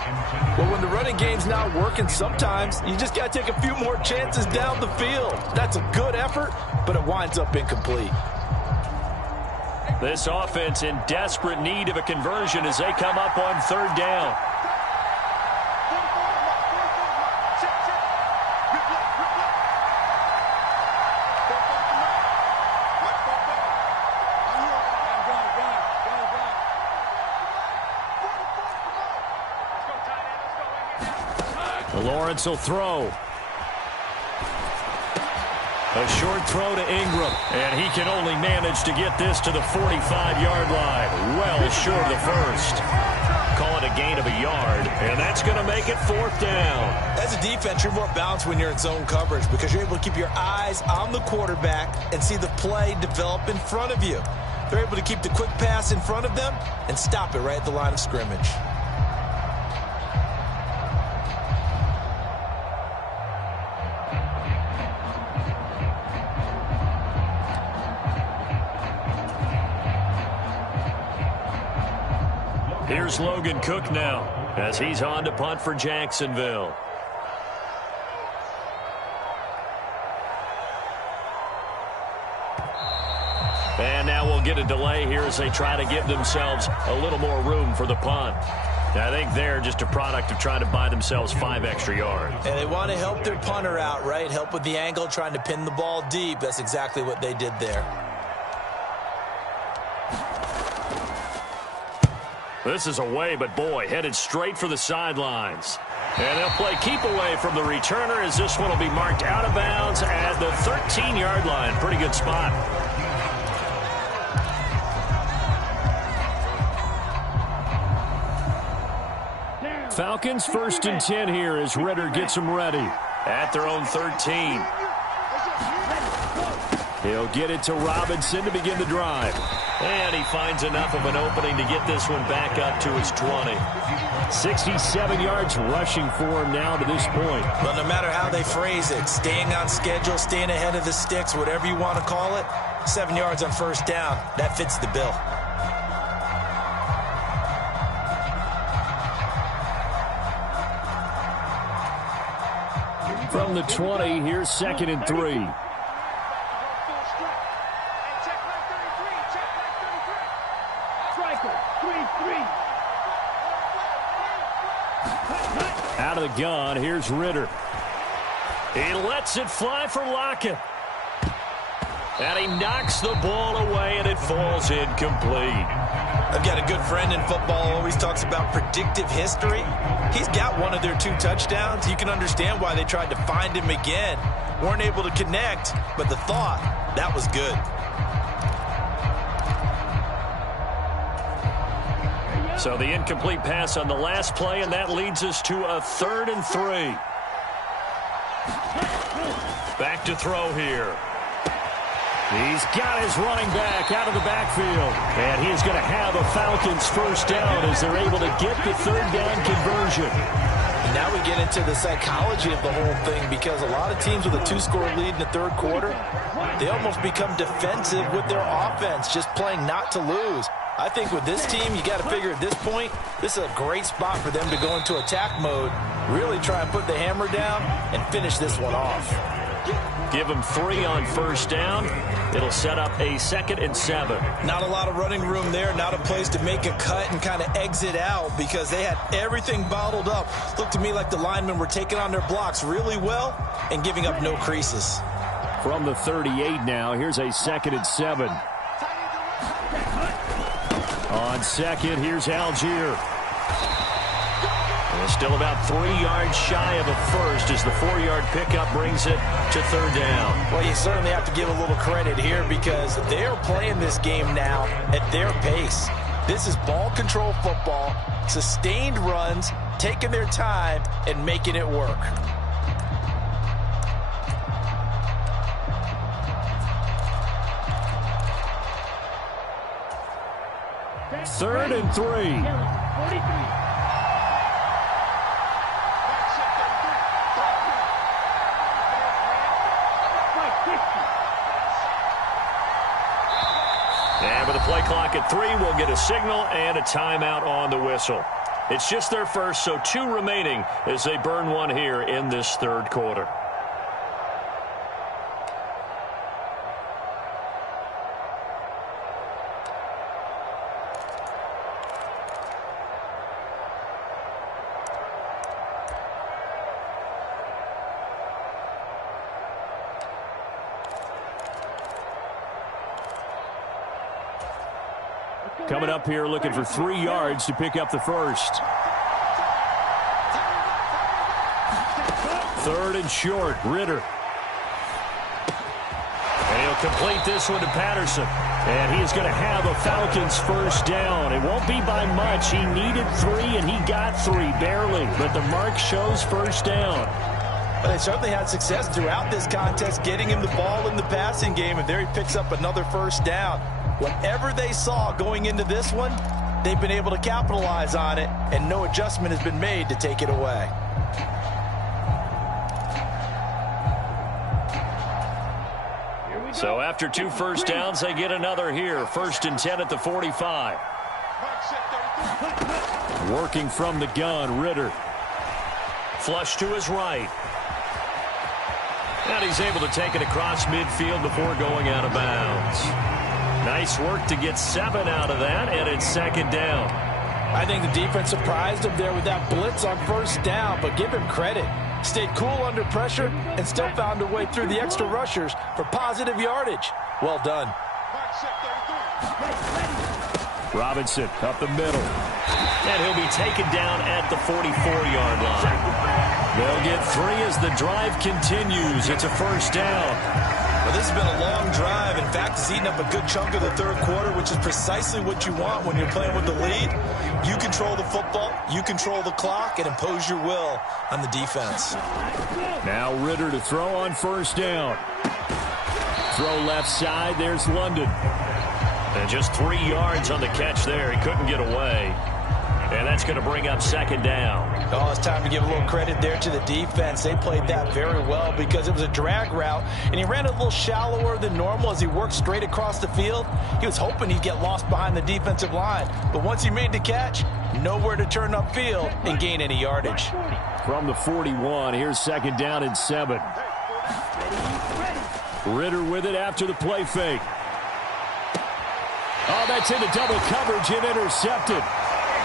Well, when the running game's not working, sometimes you just got to take a few more chances down the field. That's a good effort, but it winds up incomplete. This offense in desperate need of a conversion as they come up on 3rd down. Lawrence will throw. A short throw to Ingram, and he can only manage to get this to the 45-yard line. Well short of the first. Call it a gain of a yard, and that's going to make it 4th down. As a defense, you're more balanced when you're in zone coverage because you're able to keep your eyes on the quarterback and see the play develop in front of you. They're able to keep the quick pass in front of them and stop it right at the line of scrimmage. Here's Logan Cook now as he's on to punt for Jacksonville. And now we'll get a delay here as they try to give themselves a little more room for the punt. I think they're just a product of trying to buy themselves 5 extra yards. And they want to help their punter out, right? Help with the angle, trying to pin the ball deep. That's exactly what they did there. This is away, but boy, headed straight for the sidelines. And they'll play keep away from the returner as this one will be marked out of bounds at the 13-yard line. Pretty good spot. Falcons 1st and 10 here as Ritter gets them ready at their own 13. He'll get it to Robinson to begin the drive. And he finds enough of an opening to get this one back up to his 20. 67 yards rushing for him now to this point. But no matter how they phrase it, staying on schedule, staying ahead of the sticks, whatever you want to call it, 7 yards on first down, that fits the bill. From the 20, here's 2nd and 3. Out of the gun, here's Ritter. He lets it fly for Lockett. And he knocks the ball away, and it falls incomplete. I've got a good friend in football, always talks about predictive history. He's got one of their 2 touchdowns. You can understand why they tried to find him again. Weren't able to connect, but the thought, that was good. So the incomplete pass on the last play, and that leads us to a 3rd and 3. Back to throw here. He's got his running back out of the backfield. And he's going to have a Falcons first down as they're able to get the 3rd down conversion. Now we get into the psychology of the whole thing, because a lot of teams with a 2-score lead in the 3rd quarter, they almost become defensive with their offense, just playing not to lose. I think with this team, you got to figure at this point, this is a great spot for them to go into attack mode, really try and put the hammer down and finish this one off. Give them 3 on first down. It'll set up a 2nd and 7. Not a lot of running room there, not a place to make a cut and kind of exit out, because they had everything bottled up. Looked to me like the linemen were taking on their blocks really well and giving up no creases. From the 38 now, here's a 2nd and 7. On 2nd, here's Algier. And still about 3 yards shy of a first as the 4-yard pickup brings it to 3rd down. Well, you certainly have to give a little credit here, because they're playing this game now at their pace. This is ball control football, sustained runs, taking their time and making it work. Third and 3. And with the play clock at 3, we'll get a signal and a timeout on the whistle. It's just their first, so 2 remaining as they burn one here in this 3rd quarter. Coming up here looking for 3 yards to pick up the first. 3rd and short, Ritter. And he'll complete this one to Patterson. And he is going to have a Falcons first down. It won't be by much. He needed 3, and he got 3, barely. But the mark shows first down. But they certainly had success throughout this contest, getting him the ball in the passing game, and there he picks up another first down. Whatever they saw going into this one, they've been able to capitalize on it, and no adjustment has been made to take it away. So after 2 first downs, they get another here. 1st and 10 at the 45. Working from the gun, Ritter. Flush to his right. And he's able to take it across midfield before going out of bounds. Nice work to get 7 out of that, and it's second down. I think the defense surprised him there with that blitz on first down, but give him credit. Stayed cool under pressure and still found a way through the extra rushers for positive yardage. Well done. Robinson up the middle. And he'll be taken down at the 44-yard line. They'll get 3 as the drive continues. It's a first down. Well, this has been a long drive. In fact, it's eaten up a good chunk of the third quarter, which is precisely what you want when you're playing with the lead. You control the football, you control the clock, and impose your will on the defense. Now Ritter to throw on first down. Throw left side. There's London. And just 3 yards on the catch there. He couldn't get away. And that's going to bring up second down. Oh, it's time to give a little credit there to the defense. They played that very well because it was a drag route, and he ran a little shallower than normal as he worked straight across the field. He was hoping he'd get lost behind the defensive line. But once he made the catch, nowhere to turn upfield and gain any yardage. From the 41, here's second down and 7. Ritter with it after the play fake. Oh, that's into double coverage and intercepted.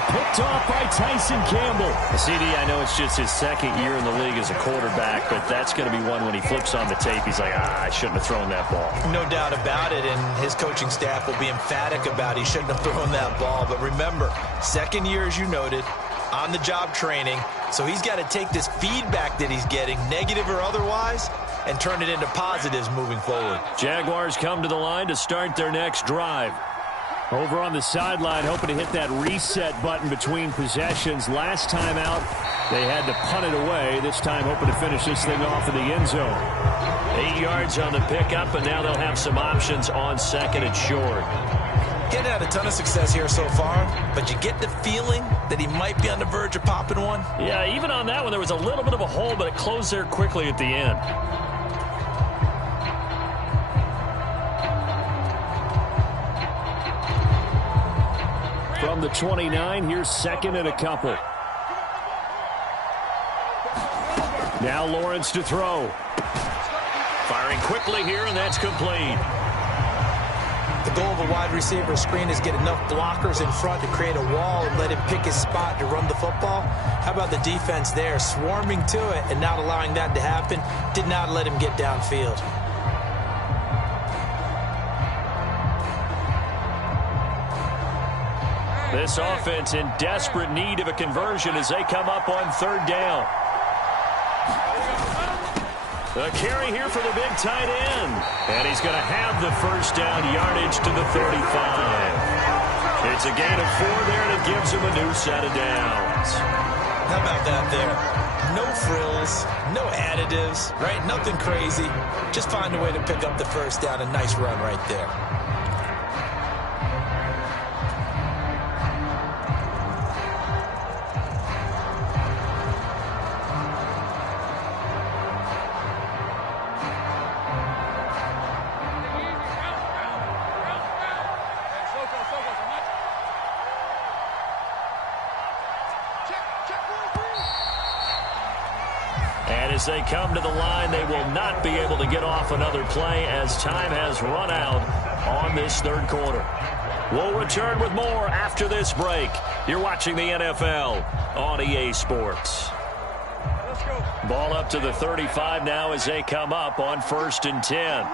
Picked off by Tyson Campbell. CD, I know it's just his second year in the league as a quarterback, but that's going to be one when he flips on the tape, he's like, I shouldn't have thrown that ball. No doubt about it, and his coaching staff will be emphatic about he shouldn't have thrown that ball. But remember, second year, as you noted, on-the-job training, so he's got to take this feedback that he's getting, negative or otherwise, and turn it into positives moving forward. Jaguars come to the line to start their next drive. Over on the sideline, hoping to hit that reset button between possessions. Last time out, they had to punt it away. This time, hoping to finish this thing off in the end zone. 8 yards on the pickup, and now they'll have some options on second and short. Getting had a ton of success here so far, but you get the feeling that he might be on the verge of popping one. Yeah, even on that one, there was a little bit of a hole, but it closed there quickly at the end. From the 29, here's second and a couple. Now Lawrence to throw. Firing quickly here, and that's complete. The goal of a wide receiver screen is get enough blockers in front to create a wall and let him pick his spot to run the football. How about the defense there, swarming to it and not allowing that to happen? Did not let him get downfield. This offense in desperate need of a conversion as they come up on third down. The carry here for the big tight end. And he's going to have the first down yardage to the 35. It's a gain of 4 there, and it gives him a new set of downs. How about that there? No frills, no additives, right? Nothing crazy. Just find a way to pick up the first down. A nice run right there. As they come to the line, they will not be able to get off another play as time has run out on this third quarter. We'll return with more after this break. You're watching the NFL on EA Sports. Ball up to the 35 now as they come up on 1st and 10.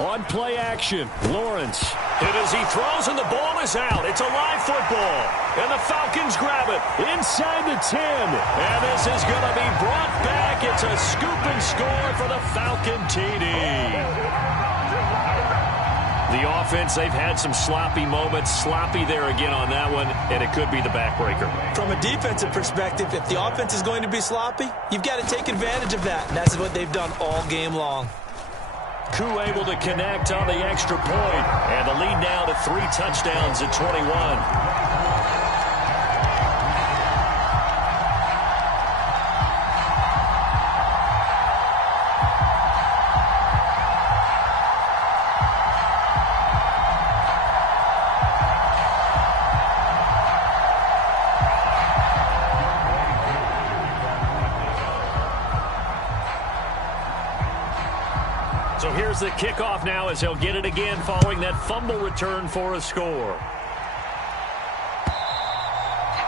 On play action, Lawrence. And as he throws and the ball is out, it's a live football. And the Falcons grab it inside the 10. And this is going to be brought back. It's a scoop and score for the Falcon TD. The offense, they've had some sloppy moments. Sloppy there again on that one, and it could be the backbreaker. From a defensive perspective, if the offense is going to be sloppy, you've got to take advantage of that. And that's what they've done all game long. Koo able to connect on the extra point, and the lead now to 3 touchdowns at 21. the kickoff now as he'll get it again following that fumble return for a score.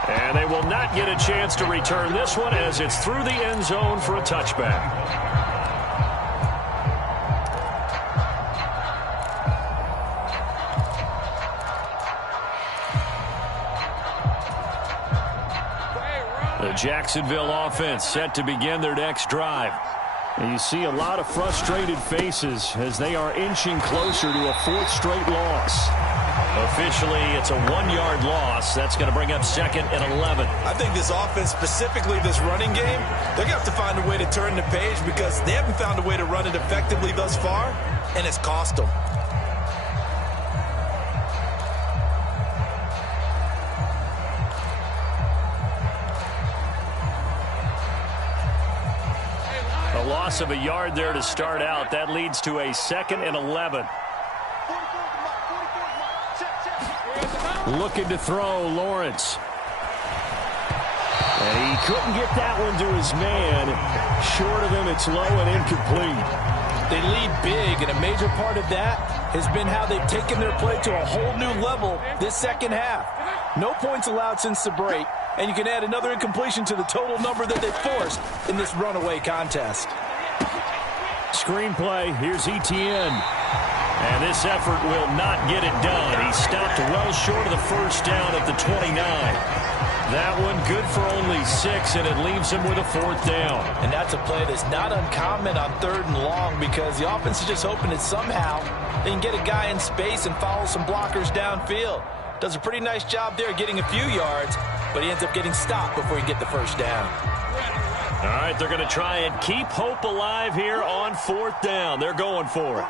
And they will not get a chance to return this one as it's through the end zone for a touchback. The Jacksonville offense set to begin their next drive. And you see a lot of frustrated faces as they are inching closer to a fourth straight loss. Officially, it's a 1-yard loss. That's going to bring up 2nd and 11. I think this offense, specifically this running game, they're going to have to find a way to turn the page because they haven't found a way to run it effectively thus far, and it's cost them. A loss of a yard there to start out. That leads to a 2nd and 11. Looking to throw, Lawrence. And he couldn't get that one to his man. Short of him, it's low and incomplete. They lead big, and a major part of that has been how they've taken their play to a whole new level this second half. No points allowed since the break, and you can add another incompletion to the total number that they forced in this runaway contest. Screenplay, here's Etienne. And this effort will not get it done. He stopped well short of the first down at the 29. That one good for only 6, and it leaves him with a 4th down. And that's a play that's not uncommon on 3rd and long because the offense is just hoping that somehow they can get a guy in space and follow some blockers downfield. Does a pretty nice job there getting a few yards, but he ends up getting stopped before he can get the first down. All right, they're going to try and keep hope alive here on 4th down. They're going for it.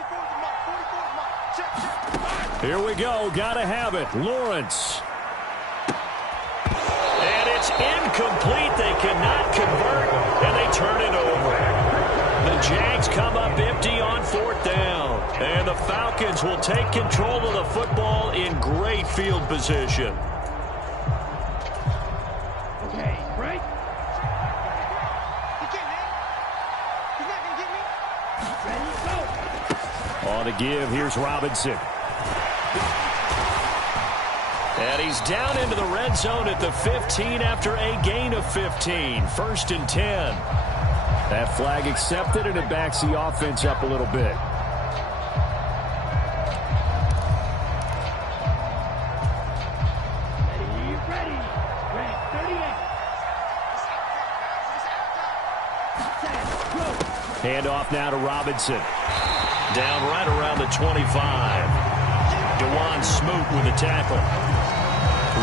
Here we go. Got to have it. Lawrence. And it's incomplete. They cannot convert, and they turn it over. The Jags come up empty on 4th down. And the Falcons will take control of the football in great field position. Okay, break. On to give. Here's Robinson. And he's down into the red zone at the 15 after a gain of 15. 1st and 10. That flag accepted, and it backs the offense up a little bit. Ready. Ready. 38. Handoff now to Robinson. Down right around the 25. DeJuan Smoot with a tackle.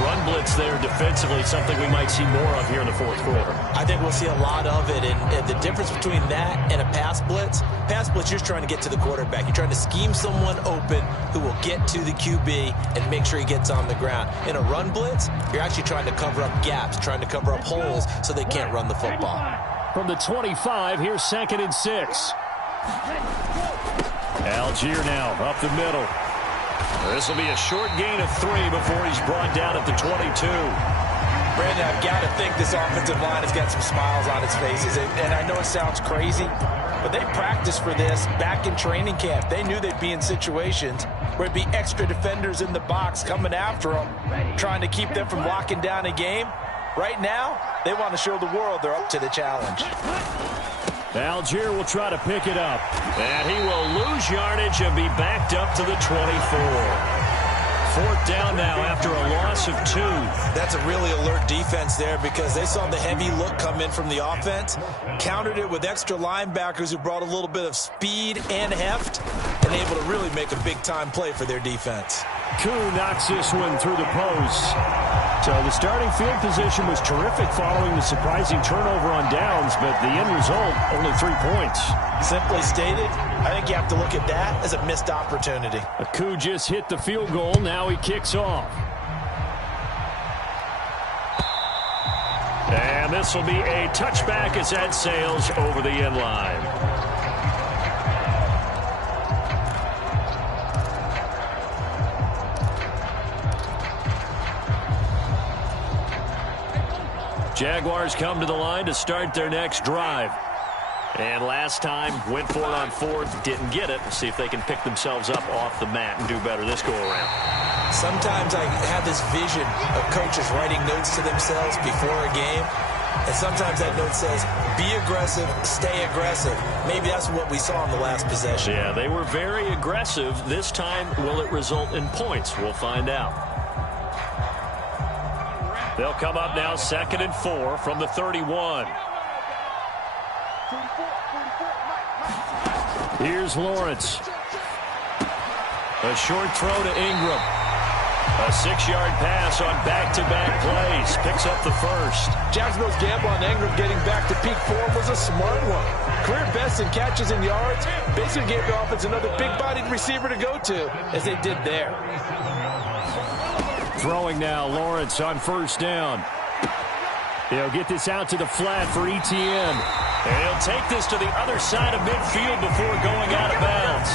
Run blitz there defensively, something we might see more of here in the 4th quarter. I think we'll see a lot of it, and the difference between that and a pass blitz, you're just trying to get to the quarterback. You're trying to scheme someone open who will get to the QB and make sure he gets on the ground. In a run blitz, you're actually trying to cover up gaps, trying to cover up holes so they can't run the football. From the 25, here's 2nd and 6. Algier now up the middle. This will be a short gain of 3 before he's brought down at the 22. Brandon, I've got to think this offensive line has got some smiles on its faces. And I know it sounds crazy, but they practiced for this back in training camp. They knew they'd be in situations where it'd be extra defenders in the box coming after them, trying to keep them from locking down a game. Right now, they want to show the world they're up to the challenge. Algier will try to pick it up. And he will lose yardage and be backed up to the 24. 4th down now after a loss of 2. That's a really alert defense there because they saw the heavy look come in from the offense, countered it with extra linebackers who brought a little bit of speed and heft, and able to really make a big-time play for their defense. Koo knocks this one through the post. So the starting field position was terrific following the surprising turnover on downs, but the end result, only 3 points. Simply stated, I think you have to look at that as a missed opportunity. Koo just hit the field goal. Now he kicks off. And this will be a touchback as that sails over the end line. Jaguars come to the line to start their next drive. And last time, went for it on fourth, didn't get it. We'll see if they can pick themselves up off the mat and do better this go-around. Sometimes I have this vision of coaches writing notes to themselves before a game. And sometimes that note says, be aggressive, stay aggressive. Maybe that's what we saw in the last possession. Yeah, they were very aggressive. This time, will it result in points? We'll find out. They'll come up now 2nd and 4 from the 31. Here's Lawrence. A short throw to Ingram. A 6-yard pass on back-to-back plays. Picks up the first. Jacksonville's gamble on Ingram getting back to peak form was a smart one. Career best in catches and yards. Basically gave the offense another big-bodied receiver to go to, as they did there. Throwing now, Lawrence on 1st down. He'll get this out to the flat for Etienne. And he'll take this to the other side of midfield before going out of bounds.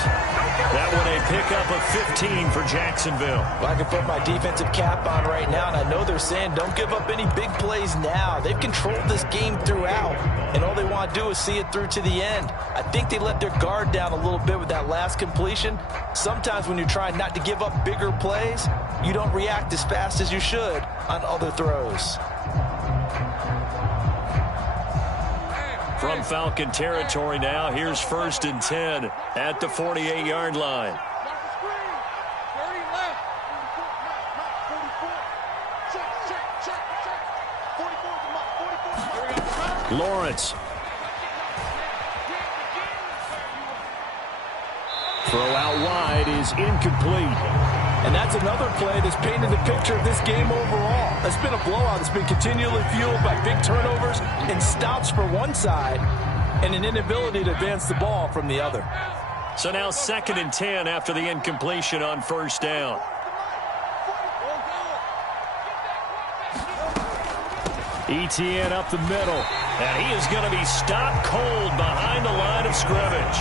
That one a pickup of 15 for Jacksonville. Well, I can put my defensive cap on right now, and I know they're saying don't give up any big plays now. They've controlled this game throughout, and all they want to do is see it through to the end. I think they let their guard down a little bit with that last completion. Sometimes when you're trying not to give up bigger plays, you don't react as fast as you should on other throws. From Falcon territory now, here's 1st and 10 at the 48-yard line. Lawrence. Throw out wide is incomplete. And that's another play that's painted the picture of this game overall. It's been a blowout. It's been continually fueled by big turnovers and stops for one side and an inability to advance the ball from the other. So now 2nd and 10 after the incompletion on 1st down. Etienne up the middle. And he is going to be stopped cold behind the line of scrimmage.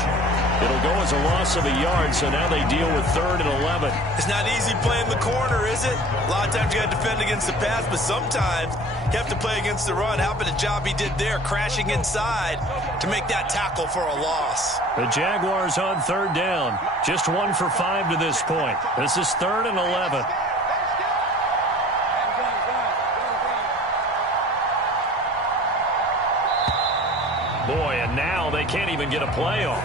It'll go as a loss of a yard, so now they deal with 3rd and 11. It's not easy playing the corner, is it? A lot of times you got to defend against the pass, but sometimes you have to play against the run. How about the job he did there, crashing inside to make that tackle for a loss? The Jaguars on 3rd down. Just 1 for 5 to this point. This is 3rd and 11. Boy, and now they can't even get a play off.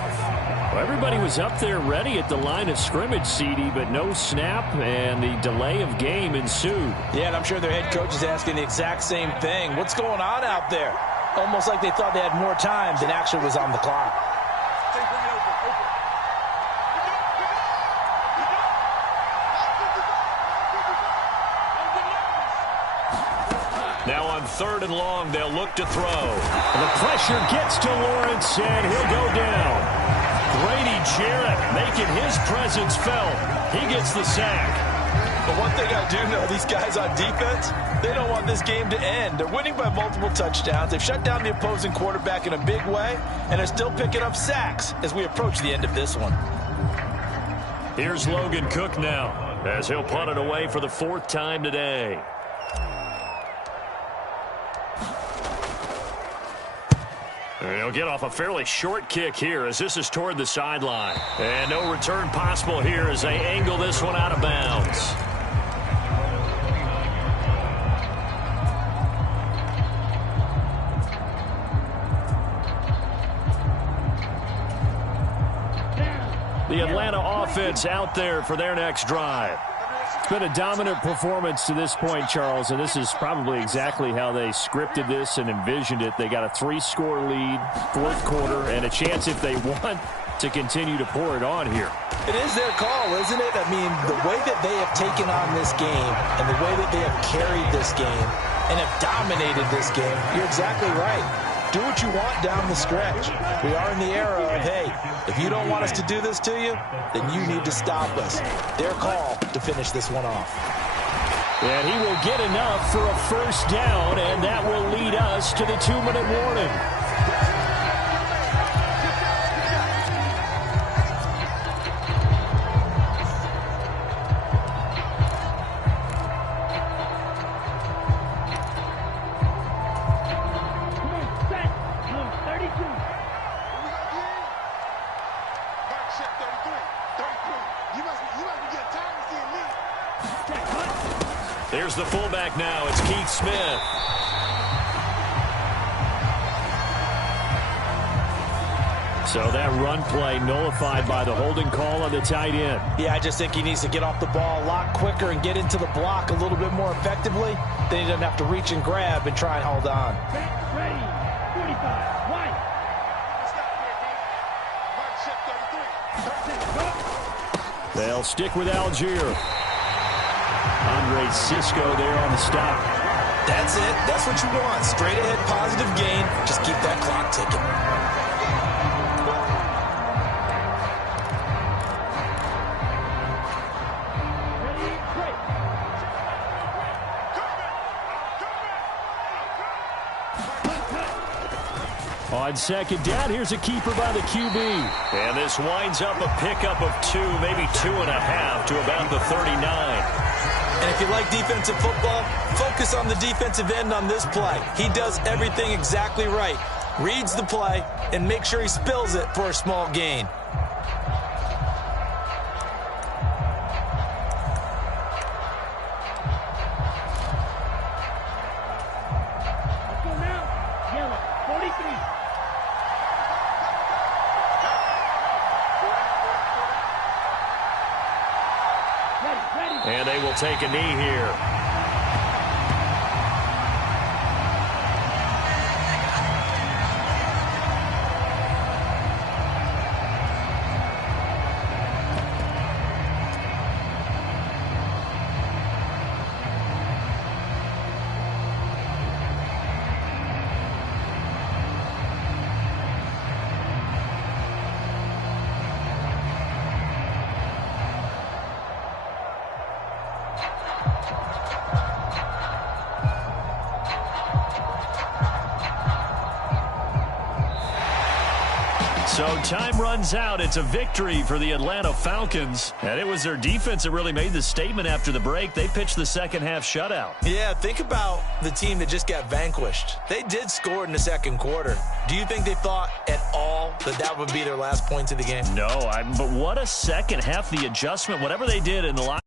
Well, everybody was up there ready at the line of scrimmage, CD, but no snap, and the delay of game ensued. Yeah, and I'm sure their head coach is asking the exact same thing. What's going on out there? Almost like they thought they had more time than actually was on the clock. Now on 3rd and long, they'll look to throw. The pressure gets to Lawrence, and he'll go down. Grady Jarrett making his presence felt. He gets the sack. But one thing I do know, these guys on defense, they don't want this game to end. They're winning by multiple touchdowns. They've shut down the opposing quarterback in a big way, and they're still picking up sacks as we approach the end of this one. Here's Logan Cook now, as he'll punt it away for the 4th time today. And he'll get off a fairly short kick here as this is toward the sideline. And no return possible here as they angle this one out of bounds. The Atlanta offense out there for their next drive. It's been a dominant performance to this point, Charles, and this is probably exactly how they scripted this and envisioned it. They got a 3-score lead, 4th quarter, and a chance if they want to continue to pour it on here. It is their call, isn't it? I mean, the way that they have taken on this game and the way that they have carried this game and have dominated this game, you're exactly right. Do what you want down the stretch. We are in the era of, hey, if you don't want us to do this to you, then you need to stop us. Their call to finish this one off. And he will get enough for a 1st down, and that will lead us to the 2-minute warning. You must be getting tired of seeing me. Here's the fullback now. It's Keith Smith. So that run play nullified by the holding call on the tight end. Yeah, I just think he needs to get off the ball a lot quicker and get into the block a little bit more effectively. Then he doesn't have to reach and grab and try and hold on. Ready. 45. White. They'll stick with Algier. Andre Cisco there on the stop. That's it. That's what you want. Straight ahead, positive gain. Just keep that clock ticking. On second down, here's a keeper by the QB. And this winds up a pickup of 2, maybe 2.5 to about the 39. And if you like defensive football, focus on the defensive end on this play. He does everything exactly right. Reads the play and makes sure he spills it for a small gain. Let's go now. Yellow. 43. Ready. And they will take a knee here. So time runs out. It's a victory for the Atlanta Falcons. And it was their defense that really made the statement after the break. They pitched the second half shutout. Yeah, think about the team that just got vanquished. They did score in the second quarter. Do you think they thought at all that that would be their last points of the game? No, but what a second half. The adjustment, whatever they did in the last